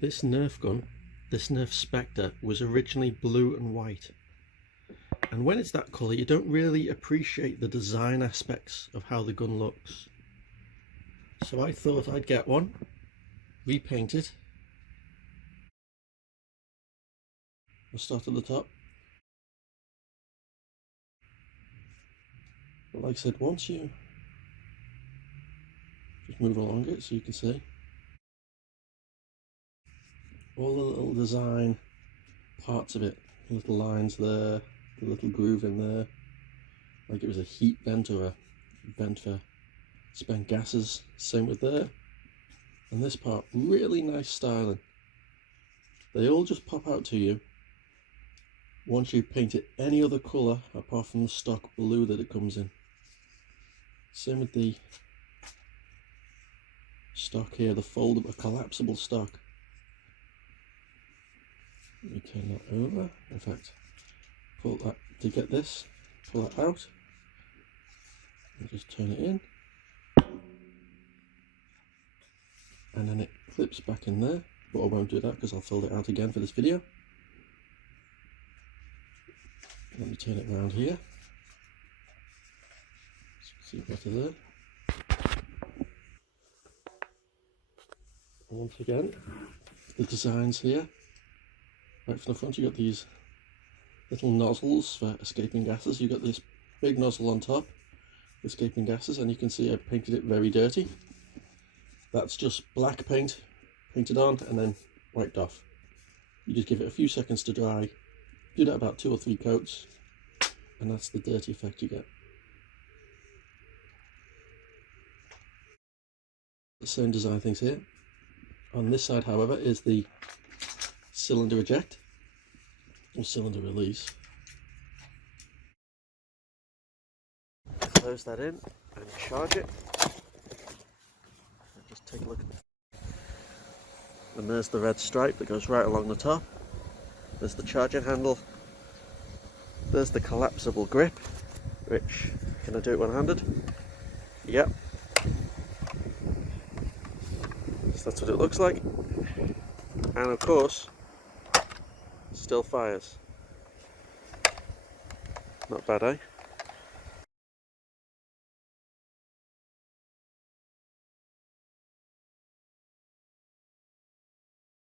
This Nerf gun, this Nerf Spectre, was originally blue and white. And when it's that colour, you don't really appreciate the design aspects of how the gun looks. So I thought I'd get one, repainted. We'll start at the top. But like I said, once you just move along it so you can see all the little design parts of it, little lines there, the little groove in there, like it was a heat vent or a vent for spent gases. Same with there. And this part, really nice styling. They all just pop out to you once you paint it any other colour apart from the stock blue that it comes in. Same with the stock here, the foldable, collapsible stock. Let me turn that over. In fact, pull that to get this, pull it out, and just turn it in. And then it clips back in there, but I won't do that because I'll fold it out again for this video. Let me turn it around here. See better there. And once again, the designs here. Right from the front, you got these little nozzles for escaping gases. You've got this big nozzle on top, escaping gases, and you can see I painted it very dirty. That's just black paint painted on and then wiped off. You just give it a few seconds to dry. Do that about 2 or 3 coats, and that's the dirty effect you get. The same design things here. On this side, however, is the cylinder eject or cylinder release. Close that in and charge it. Just take a look. And there's the red stripe that goes right along the top. There's the charging handle. There's the collapsible grip, which, can I do it one-handed? Yep. So that's what it looks like. And of course, still fires. Not bad, eh?